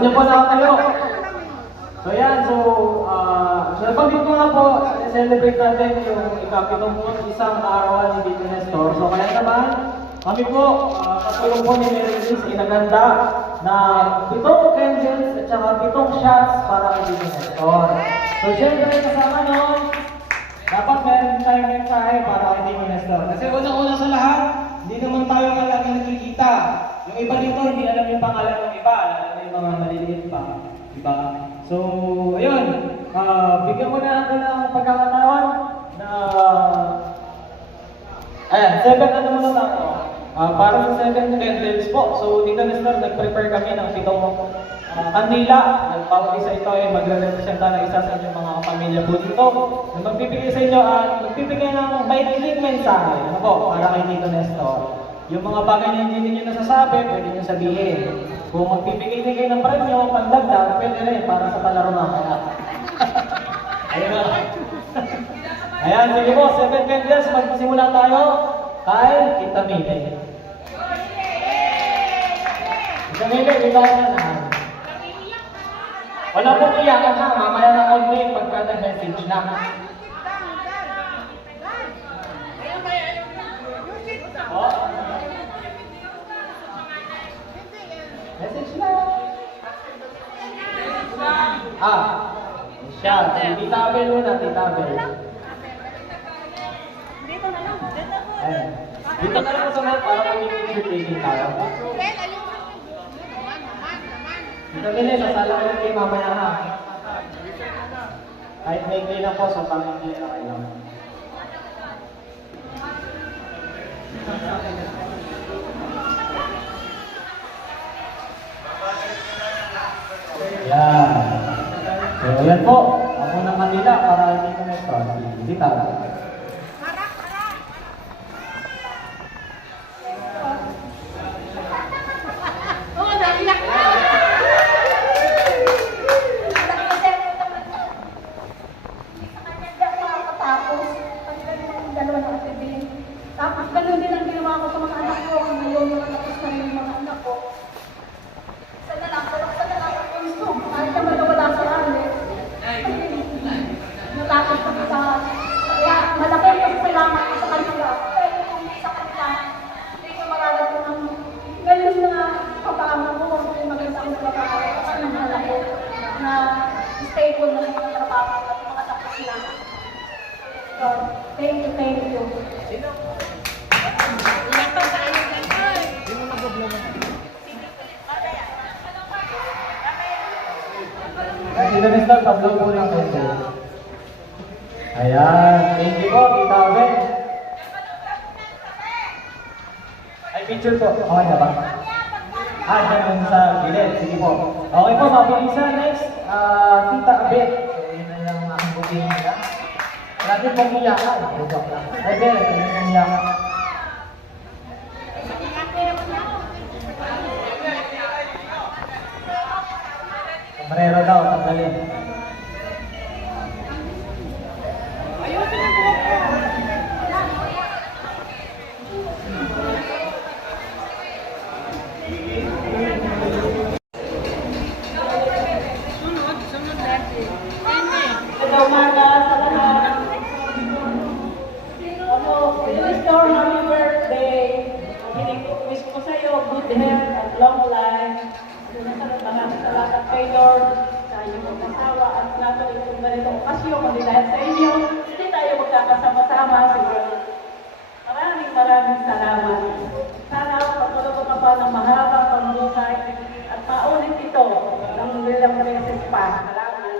Gusto niyo po nakatayo? So yan, nabanggit ko nga po, celebrate natin yung ika-71 arawan ni Dito Nestor. So kaya naman, kami po, katulong po ni Mary Liz, inaganda na 7 candles at saka 7 shots para kay Dito Nestor. So syempre kasama nun, dapat meron tayong mensahe para kay Dito Nestor. Kasi unang-una sa lahat, hindi naman tayo lagi nakikita. Yung iba dito, hindi alam yung pangalan ng iba, alam yung mga maliliit pa. Diba? So, ayun, bigyan mo na natin ng pagkakataon na 7 ano naman ako. Para sa 7 candles po. So, Dito Nestor, nag-prepare kami ng 7 kandila. Bawat isa ito ay magre-representa ng isa sa inyong mga pamilya po dito. Na magbibigay sa inyo at magbibigay ng mahilig mensahe. Ano po, para kay Dito Nestor. Yung mga bagay na hindi niyo nasasabi, pwede niyo sabihin. Kung magpipigay kayo ng premyo, pandagdag, pwede rin para sa palaro mamaya. Ayun na. Ayan, sige po, 7 candles, magsimula tayo kay Tita Mili. Tita Mili, di ba na? Wala pong iyakan ha, mamaya na online pagka nag-message na. Oh. Message na. Siya. Si Tita Abel muna, Tita Abel. Dito na lang. Dito na lang sa mga para mag-picture taking tayo. Dito nila, sasala ko lang kayo mamaya ha. Kahit may clean na po, so pang-clean na kayo lang. Yan. So, yan po. Ako ng Manila para hindi ko neto. Hindi tala. Oo, naiyak na! Tapos ganun din ang ginawa ko sa mga anak ko. Ngayon, tapos na rin yung mga anak ko. Sana lang ang gusto. Kahit na wala sa amin. Natakot kami sa... Kaya malaki yung salamat ko sa kanila. Pero kung sa kanila, hindi ko mararating ang... Ngayon na kapama ko, kung maganda ang trabaho, kasi nang malaki na stable na yung trabaho at makatapos na. So, thank you. Dito Nestor, tablo po lang kayo. Ayan. Thank you po, Tita Abel. Ay, picture po. Okay na ba? Dyan sa gilid. Sige po. Okay po, mabilisan. Next, Tita Abel. So, yun na yung aking booking nila. Natin pong iyakan. Abel, ito na yung iyakan. Marero daw, tanggalin. Ayusin ang buhok ko. Sunod natin. Hello, umaga sa lahat. Nestor, happy birthday. Wish ko sa'yo good health at long life. Salamat kay Lord sa iyong mag-asawa at nato itong ganitong okasyon, kundi dahil sa inyo, hindi tayo magkakasama-sama. Siguro, maraming salamat. Sana patuloy ko pa ng mahabang pamumuhay at paulit ito ng nilang beses pa. Salamat.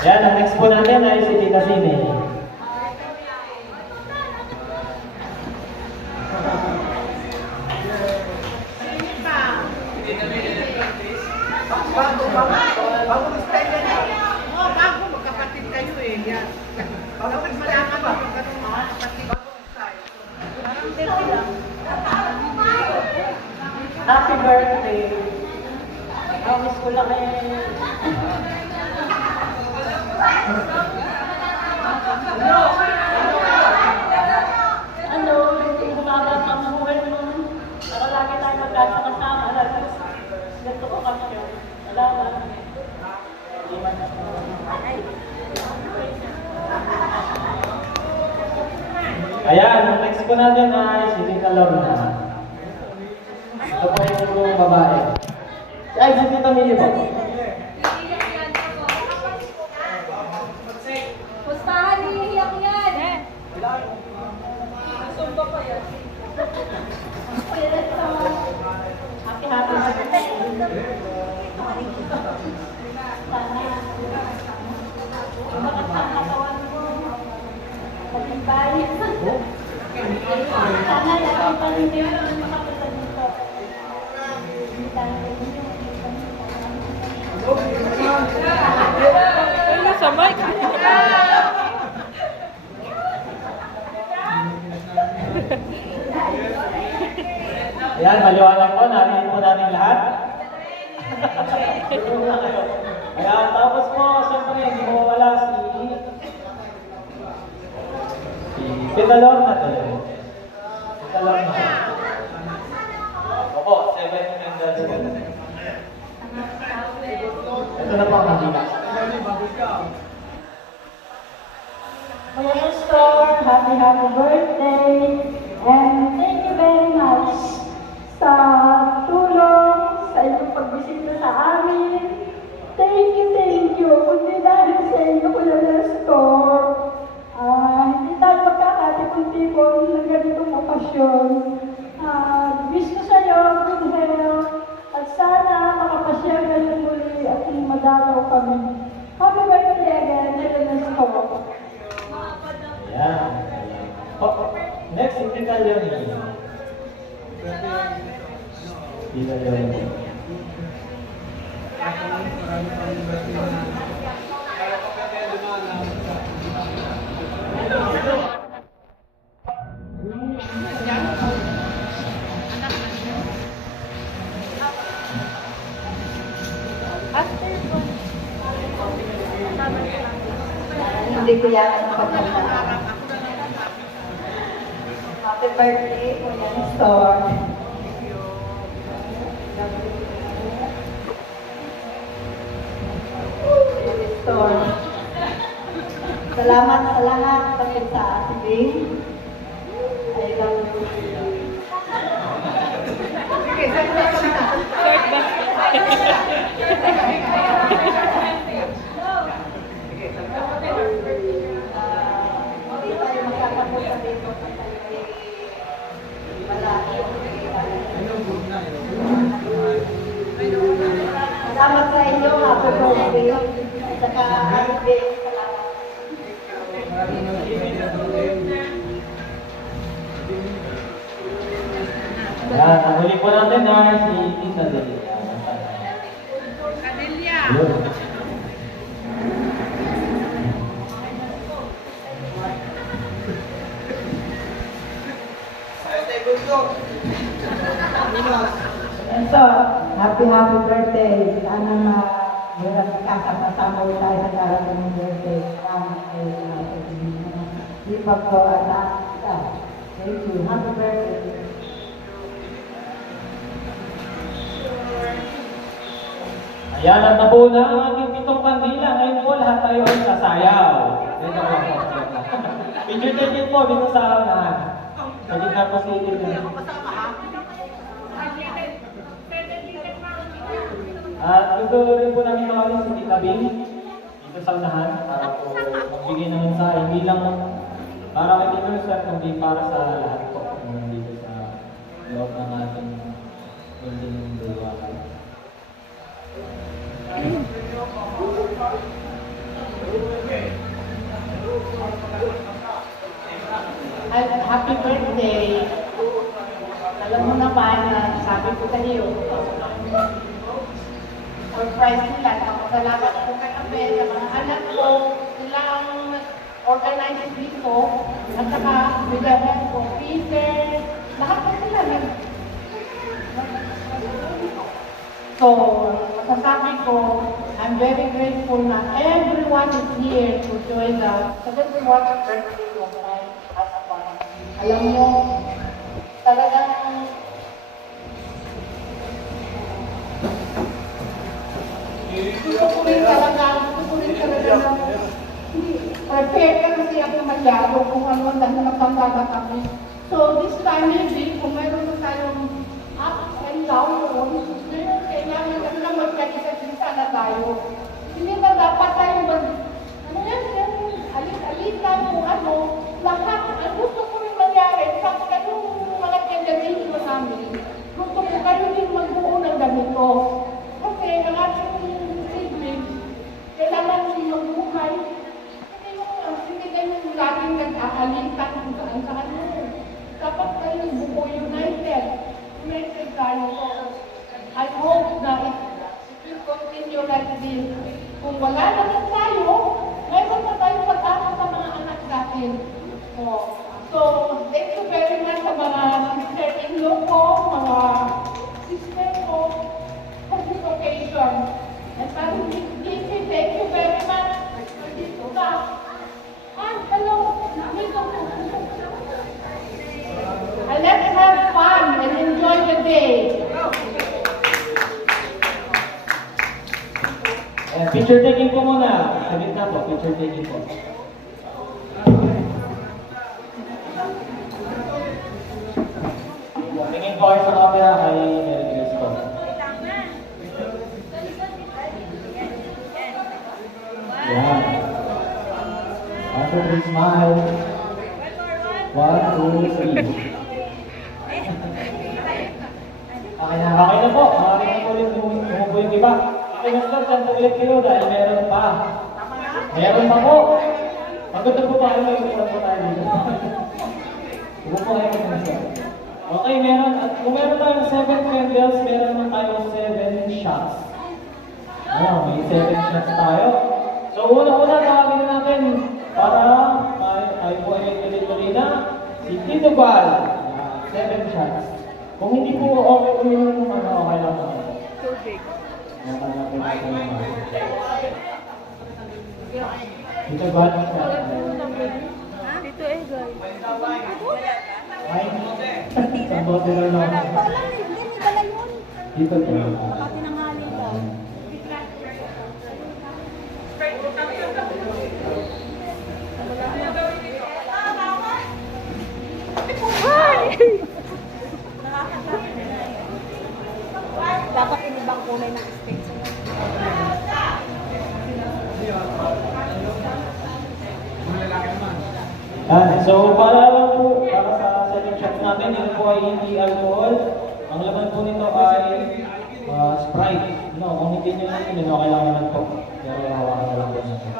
Yan, ang next po natin ay si Tita Sine. Bago style na. Oo, bago. Magkapatid kayo eh. Yan. Dapat malaman mo yung ganun mga kapatid. Bagong style. Happy birthday. Miss ko lang eh. Ayan, ang next po natin ay si Tita Lorna. Ito po yung purong babae. Ay, si Tita Mili po. Pustahan, hihiyak yan. Sumba pa yan. Happy birthday. Sana lagi pa rin yung makapunta dito. Sa mic. Ayan, maliwanag po. Narinig po natin lahat. Ayan, tapos po, siyempre, hindi mo mawala si Tita Lorna tayo. Tita Lorna. Opo, 7 candles po. Ito na po ang kabila. Kuya Nestor, happy birthday. And thank you very much sa tulong, sa inyong pagbisita sa amin. Thank you. Kundi dahil sa inyo, Kuya Nestor, hindi tayo magkakatipon-tipon ng ganitong okasyon. Wish ko sa iyo, good health, at sana makapasyal kayo muli at madalaw kami. Happy birthday again, Kuya Nestor. Ayan. Oh, next, si Tita Leonie. Tita Leonie. Hindi ko yan pagkakita. Happy birthday, Kuya Nestor. Kuya Nestor. Salamat sa lahat pati sa ating. I love you. Okay, hindi tayo magkakapunta dito sa tayo malaki. Salamat sa inyo, happy birthday. At saka happy day, salamat. Ayan, ang huli po natin ay si Tita Delia. Yun. So, happy birthday. Sana makakasama tayo sa darating ng birthday. Salamat kayo sa ipag ko at thank you. Happy birthday. Ayan, at nabuo na ang ating pitong kandila. Ngayon po, lahat tayo ay sasayaw. Ito po. Entertainment po dito sa unahan. Pagkita na po si Tita. At gusto rin po namin tawagin si Tita Bing dito sa unahan para po magbigay ng mensahe. Hindi lang para kay Tito Sir, kundi para sa lahat po dito sa loob ng ating building ng Bulwakan. Happy birthday. Alam mo naman na sabi ko sa iyo, surprise nila. Salamat po kami sa mga anak ko. Sila ang organize dito. At saka, with the help of Peter, lahat po sila. So, masasabi ko, I'm very grateful na everyone is here to join the 71st birthday of my husband. Alam mo, talagang gusto ko rin talaga na hindi, nag-fair kasi ako masyado kung ano dahil nagkandada kami. So this time maybe, kung mayroon na tayong up and down road, ngayon kailangan na lang magkakita na tayo. Hindi ba dapat tayo ano yan, alit-alitan kung ano, lahat, ang gusto ko rin mangyari, sa ganung mga candidates namin, gusto ko kayo din magbuo ng ganito. Kasi ang ating siblings, kailangan nilang buhay. Hindi ganyan laging nag-aalitan kung saan mo. Dapat kayo buo united. United tayo. I hope na it will continue like this. Kung wala naman tayo, mayroon pa tayong pag-asa sa mga anak natin. So, thank you very much sa mga sister-in-law ko, mga sister ko, for this occasion. And Pastor Dizzy, thank you very much for this talk. And hello, and let's have fun and enjoy the day. Picture taking po muna. Sabit na po, picture taking po. Tingin po kayo sa camera kay Mary Grace po. Yan. One, two, three, smile. 1, 2, 3. Okay na po. Makakita po ulit umupo yung iba. Okay, mas lang, saan ulit kayo dahil meron pa. Meron pa po. Maganda po ba kayo may upuan po tayo dito? Umupo kayo mag-isa. Okay, meron. At kung meron tayong 7 candles, meron naman tayong 7 shots. May 7 shots tayo. So, una-una, tawagin na natin para tayo po ay tuloy-tuloy na si Tito Val. 7 shots. Kung hindi po okay po yun, okay lang po. Dito ba? Dito eh, guys. Ay, ang bote na lang. Dito po. Tinanghali daw. Dapat inibang kulay ng stage. So, para lang po, para sa second shot natin, ito po ay hindi alcohol. Ang laman po nito ay Sprite. No, kung hindi nyo lang yun, okay lang naman po. Pero hawakan na lang po natin.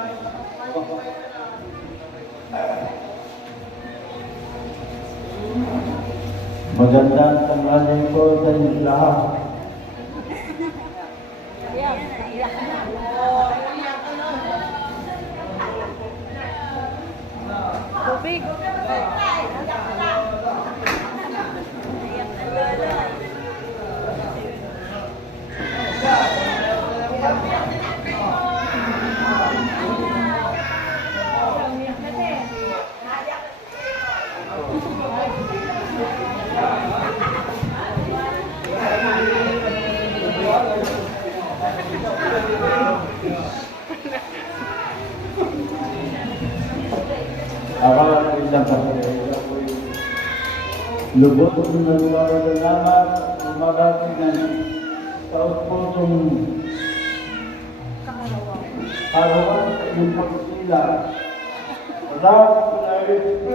Magandang tanghali po sa inyo lahat. Tubig. Ako ang isang kapatid. Lubos na nagpapasalamat ang magatingan sa pusong karawan sa iyong pagsila. Marap na ang ilig ko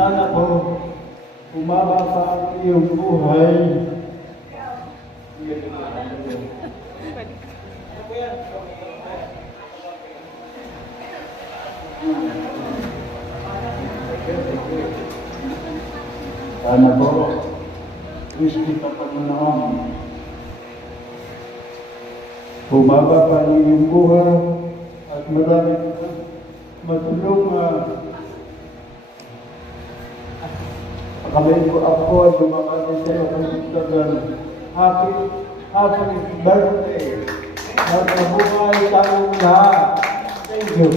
sana po umaba pa ang iyong buhay. Sana po, Kristi ka Panginoon. Bumaba pa ang iyong buhay at marami matulong kami po ako ay lumakali sa iyo kung Instagram. Happy birthday! At mabuhay tayong lahat. Thank you.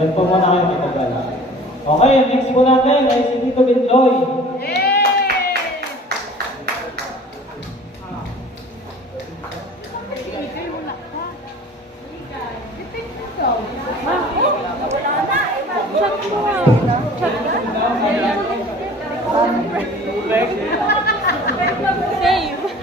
Yan po muna kayo kitagal. Okay, next po natin ay si Tito Bindoy.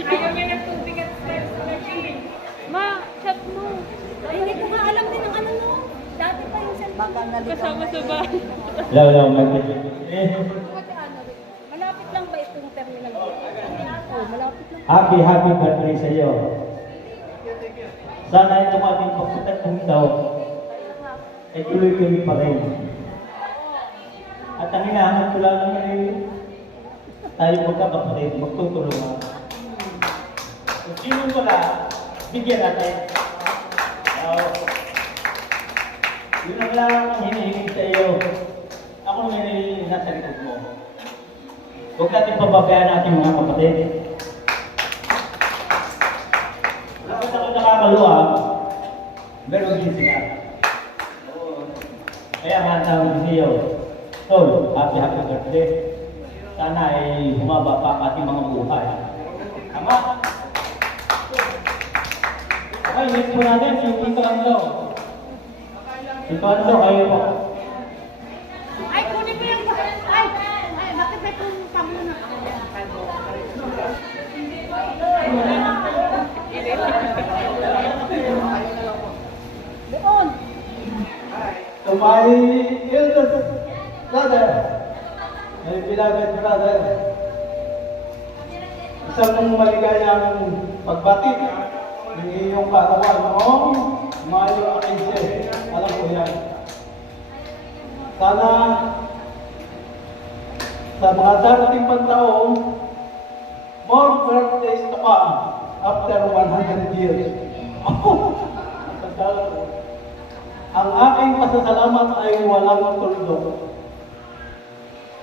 Ayaw niya ng tubig at stress sa machine. Ma, chat mo. Ay, hindi ko nga alam din ang ano no. Dati pa yung cellphone. Kasama sa bahay. Hello, Malapit lang ba itong terminal dito? Oh, malapit lang. happy birthday sa iyo. Sana itong ating pagpunta kong daw ay tuloy-tuloy pa rin. At ang hinahanap ko lang naman ay tayo magkakapatid, magtutulungan. Kung sino wala, bigyan natin. Yun ang lang ang hinihiling sa iyo. Ako naman ay nasa likod mo. Huwag natin pababayaan natin mga kapatid. Kapag ako nakakaluwa, meron din sila. Kaya nga tawag sa iyo, Tol, happy birthday. Sana ay humaba pa ang ating mga buhay. Tama? Okay, next po natin si Tito Ando. Tito Ando, kayo po. Ay, kunin mo yung... Ay, bakit may kung pamuna? Leon! To my eldest brother, my beloved brother, isang maligayang pagbati ng iyong kaarawan noong Mayo 15. Alam ko yan. Sana sa mga darating pang taon, more birthdays to come after 100 years. Ang aking pasasalamat ay walang tuldok.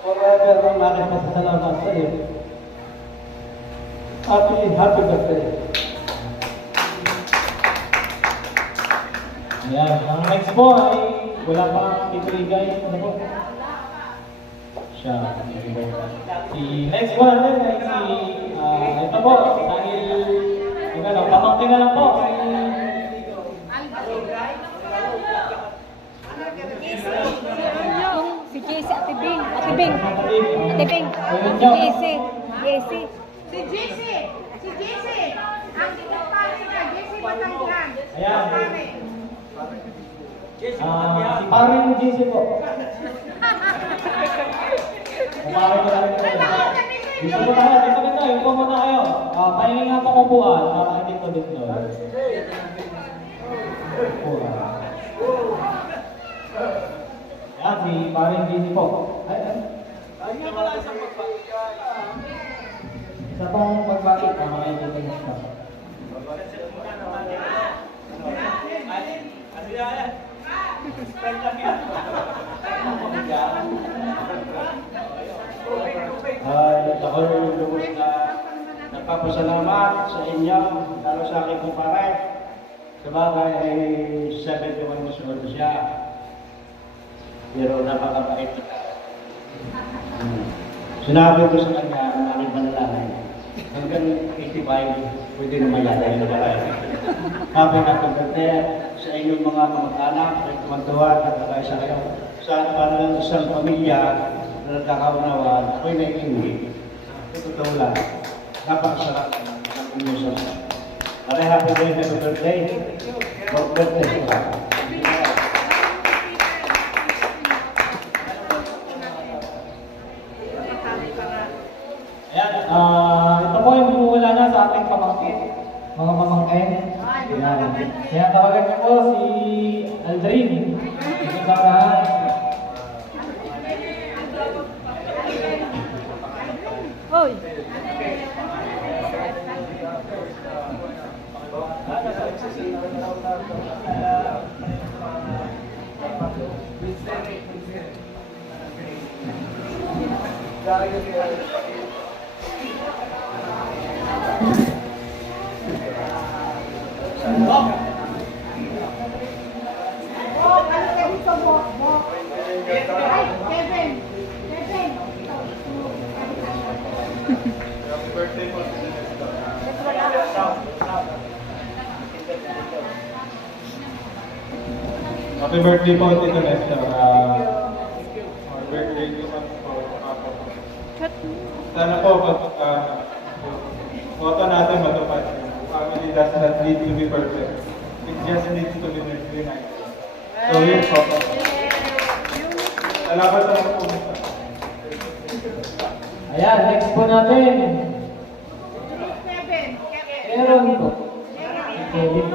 Forever ang aking pasasalamat sa iyo. Happy birthday. Ayan, ang next po ay wala pa tituligay. Ano po? Siya. Si next po natin ay si, ito po, dahil, pamangkin na lang po. Si JC, Ate Bing. Ate Bing. Ate Bing. Si JC. JC. Si JC! Si JC! Ang pare ka, JC Batangan. Ayan. Pare. Si paring JC po. Pare ko lang ito. Dito po tayo, upo mo tayo. Pahingi nga po upuan, dito. Ayan, si paring JC po. Isa pong pagbati, mga kaibigan niya. Ako lubos na nagpapasalamat sa inyo, lalo sa aking kumpare. Sabagay ay 71 years old siya. Pero napakabait. Sinabi ko sa kanya, ang aking panalangin, hanggang 85, pwede na mayalay na balay. Happy birthday sa inyong mga kamag-anak, ay tumagtuwa at nakaisa kayo. Sa parang isang pamilya na nagkakaunawaan, ako'y naiingi. Totoo lang, napakasarap ng inyong sa mga. Happy birthday. Happy birthday sa mga. Ayan, ito po yung bumuwala na sa ating pamangkin. Mga pamangkin. Ayan. Kaya tawagan niyo po si Aldrin. Ito sa lahat. Hoy! Ay, Kevin! Happy birthday po, Tito Nestor. Happy birthday to Papa. Sana po, photo natin matupad. Family does not need to be perfect. It just needs to be united. So yun po. Salamat sa mga pumunta. Ayan, next po natin. Kevin. Meron po. Kevin.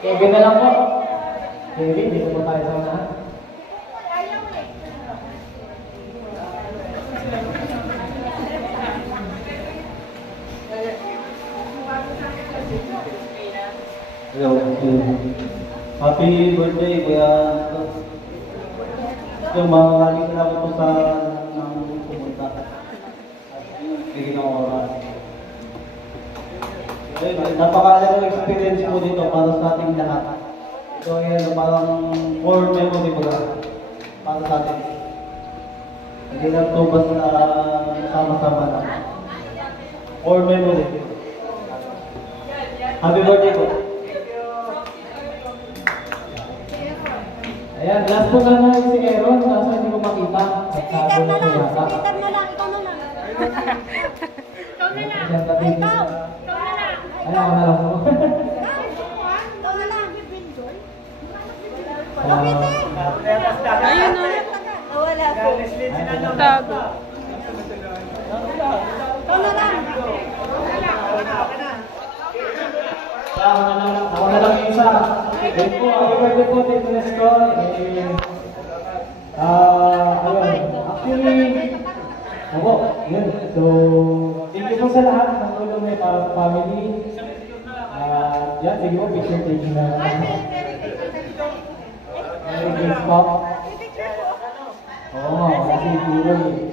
Kevin na lang po. Kevin, dito po tayo sa unahan. Hello. Happy birthday, Kuya. So, maraming salamat po sa nang pumunta. Bigyan ng oras. Ayun, napakalaking experience po dito para sa ating lahat. Ito ay parang core memory po para sa atin. Hindi lang ito basta sama-sama na. Core memory. Happy birthday po. Ayan, last po na namin si Aaron. Kaso hindi ko makita. Nagsago na po yata. Peter na lang, ikaw na lang. Ikaw na lang. Ayan, tabi. Ikaw. Ay, ako na lang po. Ikaw na lang. Ayun o. Wala po. Tago. Ikaw na lang. Ako na lang yung isa. Ayun po, happy birthday po, Tito Nestor. Ayun. Actually, ako, yun. So, thank you po sa lahat ng tulong niyo para sa family. Yan, sige po, picture taking na lang. Merry Christmas po. Oo, kasi puro eh.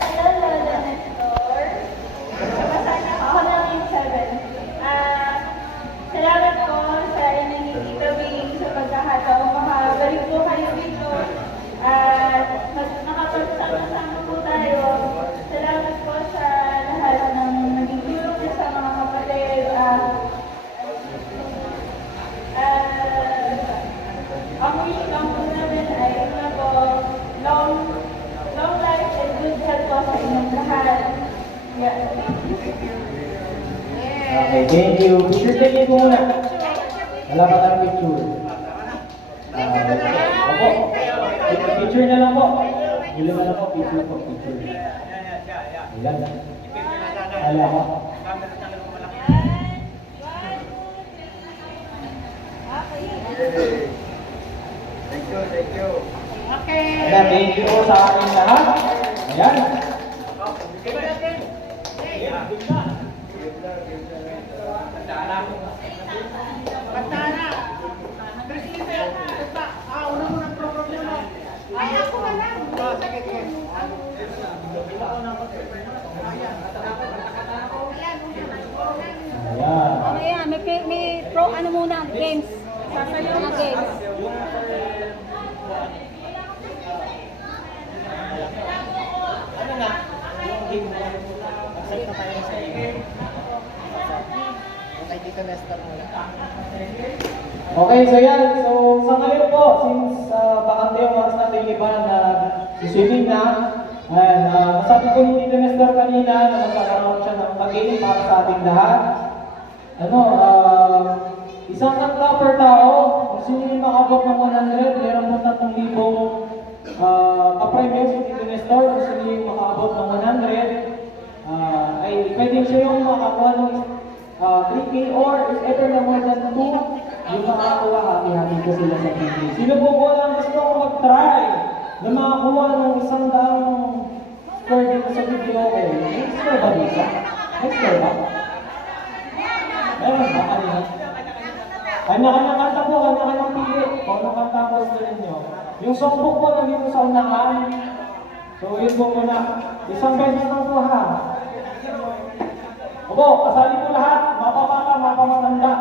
Hello, Lola Nestor. Ako na yung 7. Salamat po sa inyong itabing sa pagkakataong makabalik po kayo dito. At nakapagsama-sama po tayo. Salamat po sa lahat ng naging tulong niyo sa mga kapatid. Ang wish lang po namin ay ano po, long life and good health po sa inyong lahat. Yeah. Okay, thank you. Picture taking po muna. Wala pa tayong picture. Opo. Picture na lang po. Bilo na lang po, picture po, picture. Ayan. Wala ko. Okay. Ayan, thank you po sa ating lahat. Ayan. Patana. Una mo ng program mo. Ay, ako na lang. Ayan. Mamaya, may pro ano muna, games. Sasayaw na games. Okay, so yan. So, sa ngayon po, since bakante yung oras natin iba na siswimming na, ayan, sabi ko ni Tito Nestor kanina na magkakaroon siya ng pag-game para sa ating lahat. Ano, isang kanta per tao, kung sino yung makabot ng 100, meron po 3,000 kapremyo si Tito Nestor. Kung sino yung makabot ng 100, ay pwede siya yung makakuha ng 3K or if ever na more than 2, yung makakuha, happy ko sila sa TV. Sino po po lang gusto ko mag-try na makakuha ng 100 score dito sa video? Okay, next score ba dito? Next score ba? Meron ba kanina? Kanya-kanyang kanta po, kanya-kanyang pili. Kung anong kanta ang gusto ninyo. Yung songbook po nandito sa unahan. So yun po muna. Isang beses lang po ha. Opo, kasali po lahat. Mapapata, mapamatanda.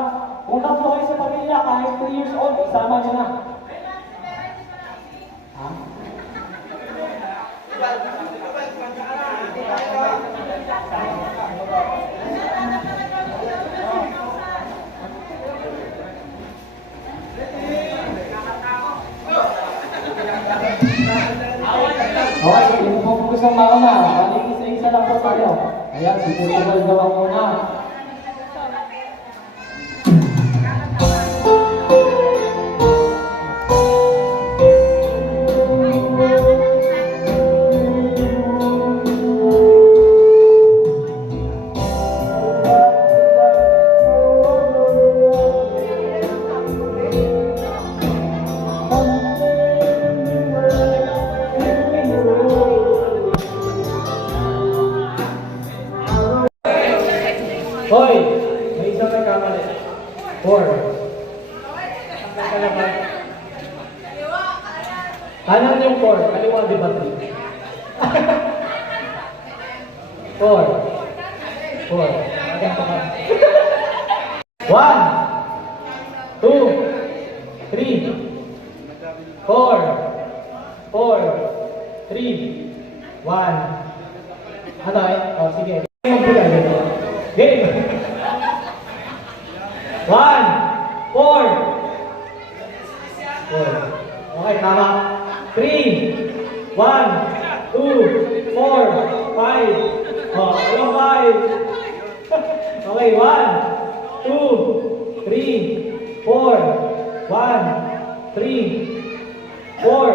kahit 3 years old, isama nyo na. Ha? Okay, yung po gusto mauna, balik isa-isa lang po tayo. Ayan, siguro daw ang muna. Hoy! May isang nagkamali. 4. Kanan yung 4. Kaliwa di ba 3? 4. 4. Maganda ka. 1, 2, 3, 4, 5, 3, 1. Ano eh? Oh, sige. Game! 1, 4. Okay, tama. 3, 1, 2, 4, 5. Oh, walang 5. Okay, 1, 2, 3, 4, 1, 3, 4,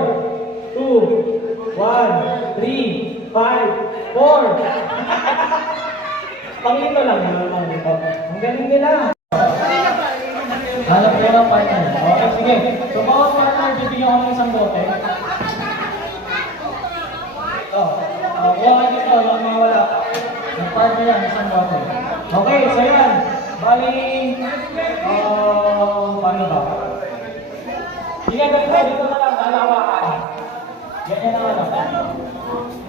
2, 1, 3, 5, 4, 4. Pangito lang naman pangito. Ang galing nila. Hanap ko ng partner. Okay, sige. So, bawat partner, bibigyan ko ng isang bote. Ito. Kuha ka dito, yung mga wala. Yung partner yan, isang bote. Okay, so yan. Bali, paano ba? Sige, dito na lang, dalawa ka. Ganyan naman ako.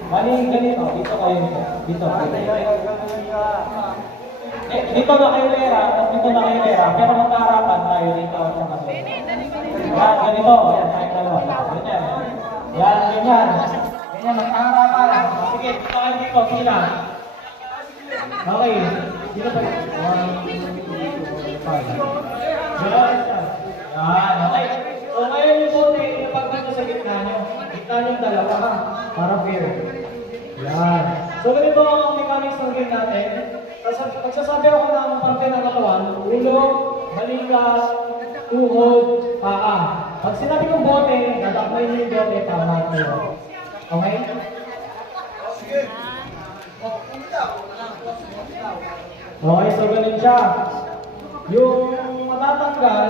Bali, ganito. Dito kayo nito. Dito. Dito na kayo lera, tapos dito na kayo lera, pero magkaharapan tayo dito at saka dito. Yan, ganito. Yan, tayo dalawa. Ganyan. Yan, ganyan. Ganyan, magkaharapan. Sige, dito kayo dito. Sila. Okay. Dito pa. 1, 2, 3, 4, 5. Yan, okay. So ngayon yung bote, napagpan nyo sa gitna nyo. Gitna nyo dalawa ha, para fair. Yan. So ganito ang mechanics ng game natin. Pagsasabi ako ng parte ng katawan, ulo, balikat, tuhod, paa. Pag sinabi kong bote, natakbay nyo yung bote para kayo. Okay? Okay, so ganun siya. Yung matatanggal,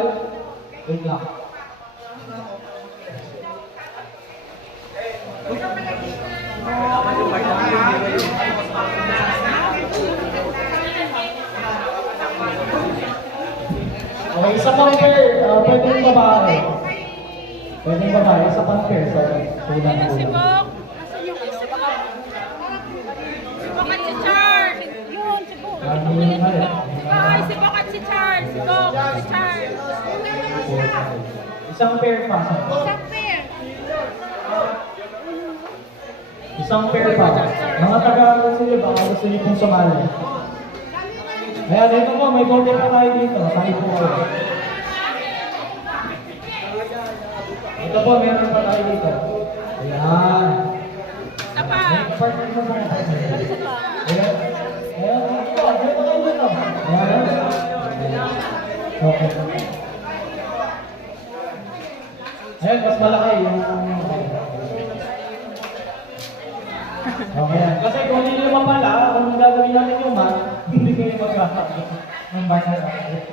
wait lang. Okay, isa pang pair, pwedeng babae. Pwedeng babae, isa pang pair. Sorry. Si Bok! Si Bok at si Charles! Yun, si Bok! Ay, si Bok at si Charles! Si Bok at si Charles! Isang pair pa. Isang pair! Isang pair pa. Mga taga-Rosilio, baka gusto niyo pong sumali. Kaya dito po, may bote pa tayo dito. Sali po kayo. Ito po, meron pa tayo dito. Ayan. Isa pa! May partner mo pa. Ayan. Ayan. Dito kayo dito. Ayan. Okay. Ayan, mas malaki yung... Okay. Kasi kung hindi naman pala, kung gagawin natin yung mat, hindi kayo magkakaroon ng basa natin.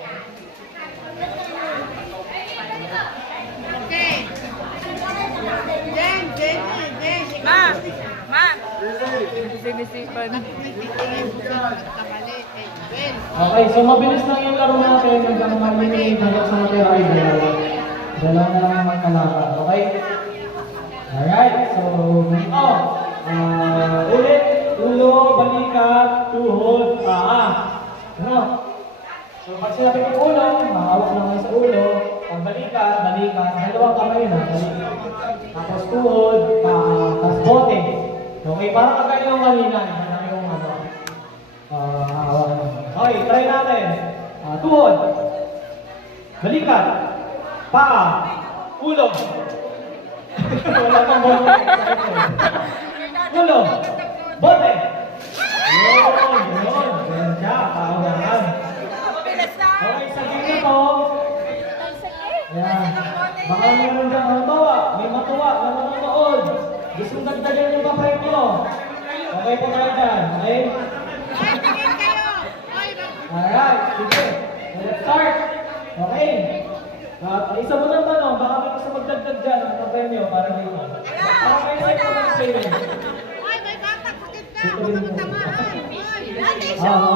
Okay! Jen! Ma! Sinisipan. Okay, so mabilis lang yung laro natin hanggang mamili hanggang sa matira ay dalawa na lang naman kalaban. Okay? Alright, so ito. Ulit, ulo, balikat, tuhod, paa. Ano? So pag sinabi ko ulo, mahawak lang kayo sa ulo. balikat, dalawang kamay na, balikat. Tapos tuhod, tapos bote. Okay, parang kagaya yung kanina, yan yung ano. Okay, try natin. Tuhod, balikat, paa, ulo. Wala pang bote. Ulo, bote. Yun. Ganyan siya, kahawakan. Okay, sa gilid mo. Ayan. Baka meron kang matawa, may manonood. Gusto dagdagan yung papay mo. Okay po tayo dyan, okay? Alright, sige. Let's start. Okay. Isa mo ng tanong, baka may gusto magdagdag dyan ang premyo para dito. Para kayo sa ito ng payment.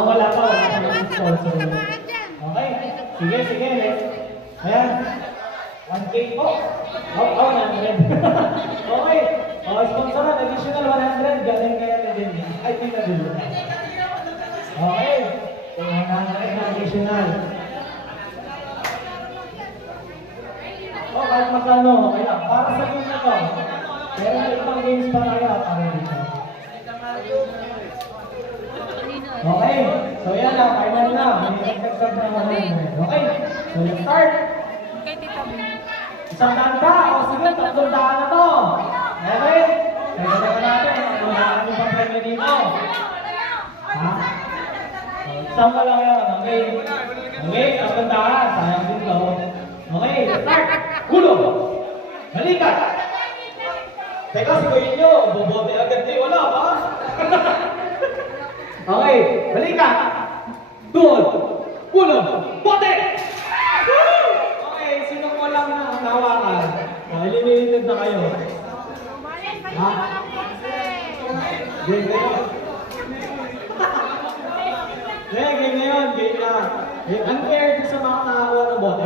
Wala pa ng sponsor. Okay, sige. Ayan. 1K po. 100. Okay. Sponsoran, additional 100. Galing kaya na din. Ay, di na din. Okay. 100 na additional. Kahit magkano, okay lang. Para sa game na to. Pero may ibang games pa kaya para dito. Okay. So yan na, final na. May nagdagdag na naman. Okay. So let's start. Isang daan pa. O sige, 3 daan na to. Okay. Kaya natin. Kung daan yung pang-premyo dito. Ha? Isang ka lang yan. Okay. Okay, 3 daan. Sayang dito. Okay, start. Ulo. Balikat. Teka, sabihin nyo. Bobote agad di. Wala ba? Okay, balikat. Tuhod. Ulo. Bote! Okay, sinong walang nahawakan? Eliminated na kayo. Ha? Game na yun. Game na yun. Game na. Unfair sa mga nakakuha ng bote.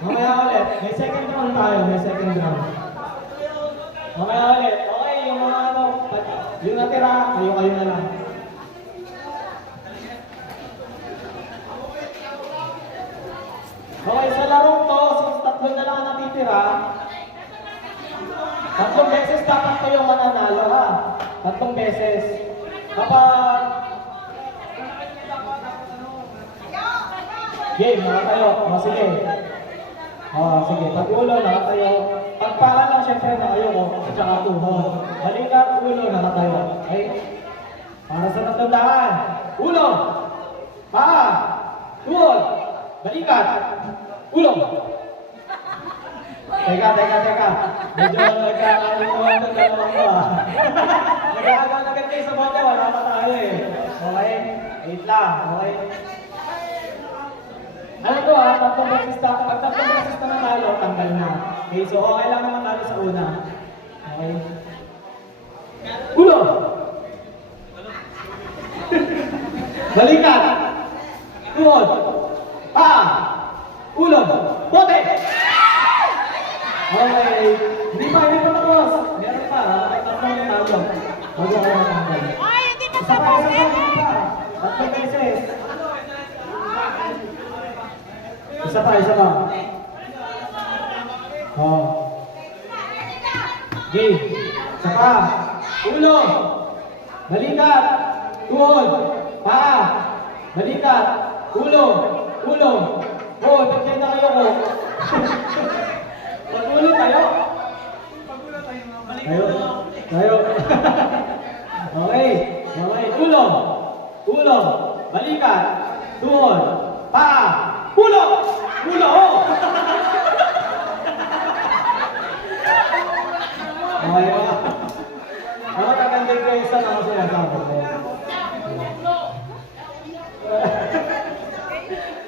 Mamaya ulit. May second round tayo. Mamaya ulit. Okay, yung mga ano, yung natira, kayo na lang. Okay, sa larong to, since 3 na lang ang natitira, 3 beses dapat kayo mananalo ha. 3 beses. Kapag game, nakatayo. Sige. Sige. Pag-ulo, nakatayo. Pagpaka lang, syempre, nakayo ko. At saka tuhod. Balikat, ulo, nakatayo. Okay? Para sa 3 daan. Ulo. Paa. Tuhod. Balikat. Ulo. Teka. Medyo nagkakalimutan ng dalawang ko ha. Nagkakagal agad kayo sa bote. Wala pa tayo eh. Okay? Wait lang. Okay? Ano to ha? 3 beses pag 3 beses na nanalo, tanggal na. Okay, so okay lang naman tayo sa una. Okay? Ulo! Balikat! Tuhod! Paa! Ulo! Bote! Okay. Hindi pa tapos. Meron pa. Tatlong nanalo. Bago kayo matanggal. Isa pa. 3 beses. Isa pa. Game. Isa pa. Ulo. Balikat. Tuhod. Paa. Balikat. Ulo. Tagkaya na kayo ko. Pag-ulo tayo. Tayo. Okay. Ulo. Balikat. Tuhod. Paa. Ulo! Okay ba? Ako tagantay ko isa na ako sinasabi ko.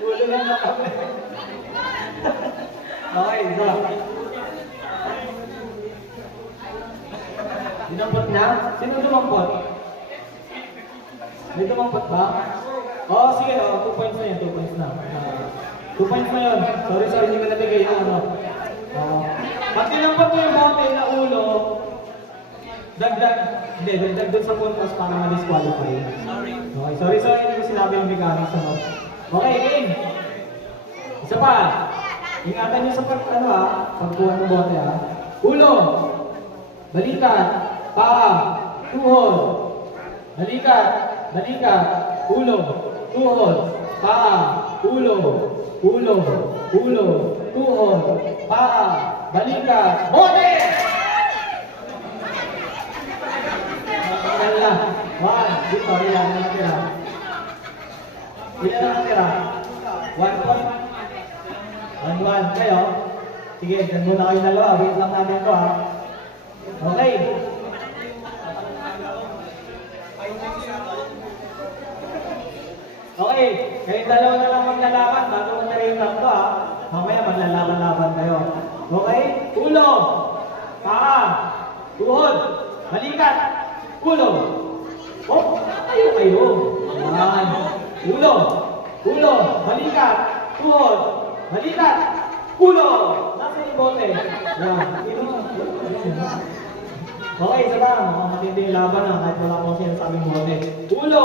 Ulo lang na kami. Okay, isa. Dinampot na? Sino dumampot? May dumampot ba? Sige, 2 points na yun, 2 points na. 2 points na yun. Sorry, hindi ko nabigay yung ano. Pag tinampot mo yung bote na ulo, dagdag dun sa puntos para ma-disqualify. Okay, sorry, hindi ko sinabi yung mechanics. Okay, game. Isa pa. Ingatan niyo sa pagkuha ng bote ha. Ulo. Balikat. Paa. Tuhod. Balikat. Balikat. Ulo. Tuhod. Paa. Ulo. Ulo. Ulo. Tuhod. Paa. Balikat. Bote! Matanggal na. 1. Dito. Ilan na natira? Ilan na natira? 1 point. 1-1 kayo. Sige, dyan muna kayo dalawa. Wait lang namin ito ha. Okay. Okay, kayong dalawa na lang maglalaban bago matira yung tatlo ha. Mamaya maglalaban-laban kayo. Okay? Ulo, paa, tuhod, balikat, ulo. Oh, kayo. Ayan. Ulo, balikat, tuhod, balikat, ulo. Nasa yung bote. Yan. Okay, isa ba? Mukhang matindi yung laban na kahit wala akong sinasabing bote. Ulo,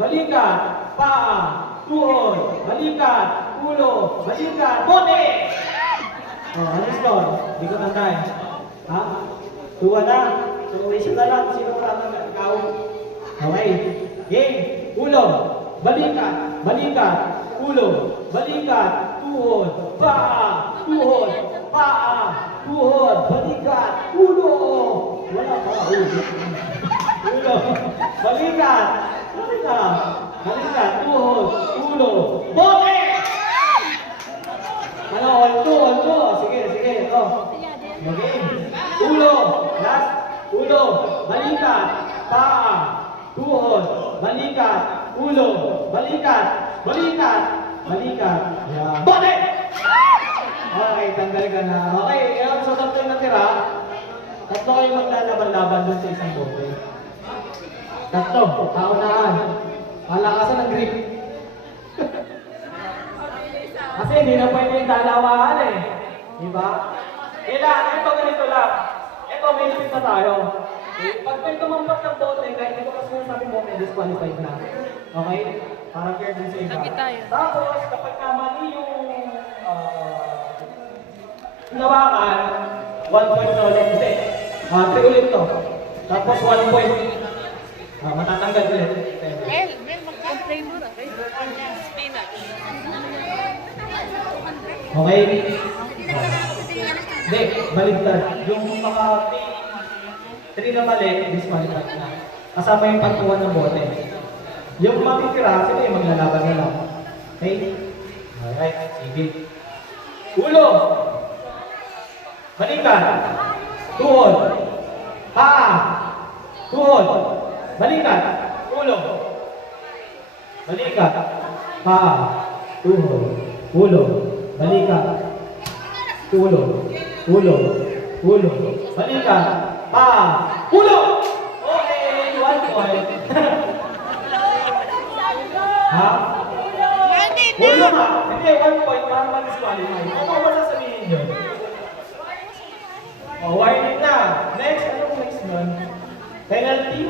balikat, paa, tuhod, balikat, ulo, balikat, bote! Oh, ano yung score? Hindi ko tandaan. Ha? 2 na. So, isa na lang. Sino ka lang ikaw? Okay. Game. Ulo, balikat, ulo, balikat, tuhod, paa, tuhod, balikat, ulo. Wala pa. Ulo, balikat, tuhod, ulo, bote! Ano, all two. Sige, ito. Okay. Ulo, last. Ulo, balikat, paa, tuhod, balikat, ulo, balikat. Yan. Bote! Okay, tanggal ka na. Okay, yan. So, tatlo yung natira. Tatlo kayong maglalaban-laban dun sa isang bote. Tatlo, kaunahan. Palakasan ng grip. Kasi hindi na pwede yung dalawahan eh. Diba? Kailangan, ito ganito lang. Ito, may limit na tayo. Okay? Pag may tumampak ng bote, kahit hindi ko kasi sabi bote, disqualified na. Okay? Para fair din sa iba. Tapos, kapag mali yung hinawakan, 1 point na ulit. Hindi. 3 ulit to. Tapos 1 point. Matatanggal ulit. Mag-complain mo na. Spinach. Okay? Hindi, baligtad. Yung mga 3 na mali, disqualified na. Kasama yung pagkuha ng bote. Yung matitira, sila yung maglalaban na lang. Okay? Alright, sige. Ulo! Balikan! Tuhod! Paa! Tuhod! Balikan! Ulo! Balikan! Paa! Tuhod! Ulo! Balikan! Ulo! Ulo! Balikan! Paa! Ulo! Okay! 1 point! Ha? Ulo nga! Hindi, 1 point para mag-disqualify. Ano ba sasabihin nyo? Oh, warning na! Next! Ano kung next nun? Penalty?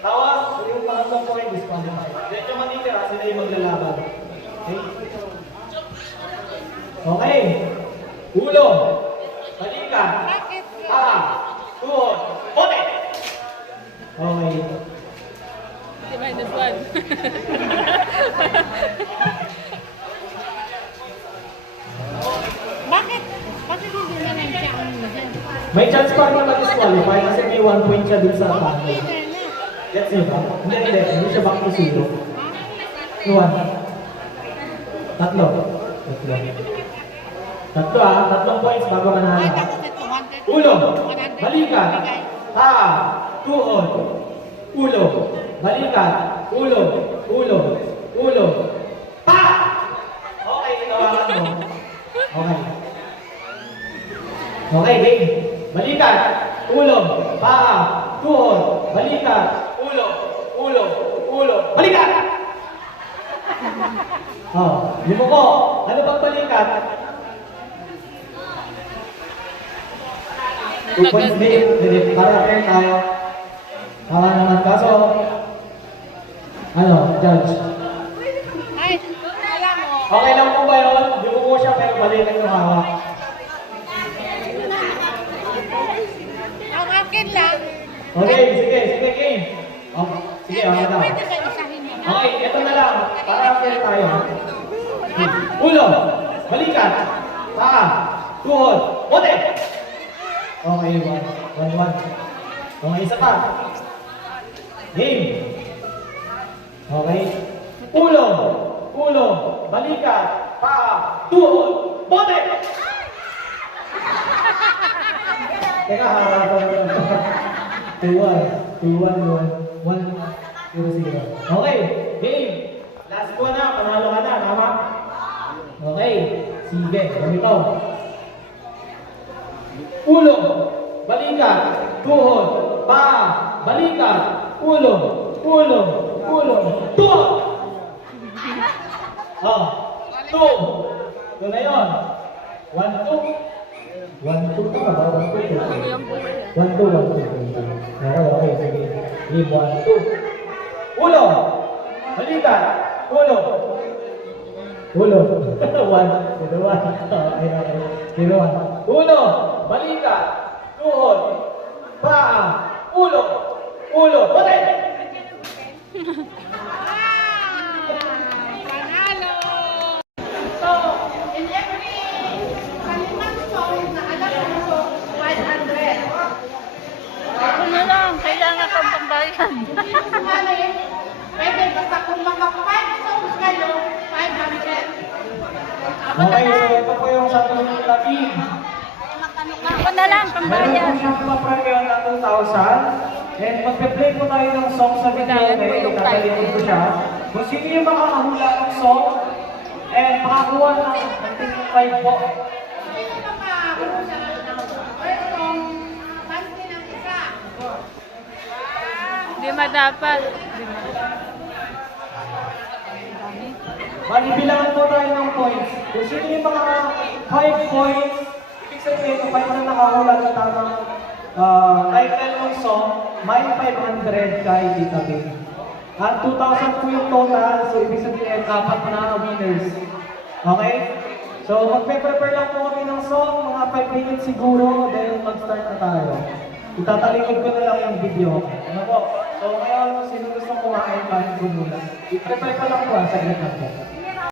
Tawas! Yung pangatlong point, disqualify. Then yung matitira, sila yung maglalaban. Okay? Okay. Ulo. Balikan. Tuhod. Bote! Okay. Minus 1. Bakit? Bakit hindi na lang siya ang dyan? May chance pa rin mag-disqualify kasi may 1 point siya dun sa panel. Gets nyo ba? Hindi. Hindi siya back to 0. 1. Tatlo. Tatlong points bago manalo. Ulo, balikan, paa, tuhod, ulo, balikan, ulo, pa! Okay, tawagan mo. Okay. Okay, game. Balikan, ulo, paa, tuhod, balikan, ulo, balikan! Oh, yung ko, ano bang balikan? 2 points din, para fair tayo. Para naman kaso, ano, judge? Ay, Okay lang po ba yun? Yung po siya pero balikan yung hawak. Ang akin lang. Okay, sige, game. Oh, sige, okay na. Pwede ka isahin mo. Okay, ito na lang. Para fair tayo. Ulo, balikan, paa, tuhod, bote. Okay, one. Okay, isa pa. Game. Okay. Ulo, balikan, paa, tuhod, bote. Teka, harapan mo lang. 2-1. Sige. Okay, game. Last one na, panalo ka na, tama? Okay, sige, ganito. Ulo, balikan, tuhod, paa, balikan, ulo, tuhod! Oh, 2. Ito na yun. 1-2. 1-2 ka ba? 1-2. 1-2. Okay, sige. Game 1-2. Ulo, balikan, ulo. 1. Okay. 1. Ulo, balikan, tuhod, paa, ulo. Bote! Panalo! So, in every kalimang song na alam mo so 100. Ako na lang, kailangan kang pambayan. Hindi mo sumali. Pwede basta kung maka 5 songs kayo, 500. Okay, so ito po yung sa tulong natin. Ako na lang, Meron pambayan. po siyang pa-premium na 2,000. And magpe-play po tayo ng song sa video. Okay, tatalitin ko siya. Kung sino yung makakahula ng song, and makakuha ng 5 po. Sino ba makakahula ng first song, pansin ng isa? Di madapat. Manibilangan po tayo ng points. Kung sino yung mga 5 points, ibig sabihin kung 5 na nakahula ng tamang title ng song, may 500 kay Tita B. At 2,000 po yung total, so ibig sabihin 4 na winners. Okay? So magpe-prepare lang po kami ng song, mga 5 minutes siguro, then mag-start na tayo. Itatalikod ko na lang yung video. Ano po? So ngayon, sino gusto kumain, kain ko muna. I-prepare ko lang po, saglit lang po.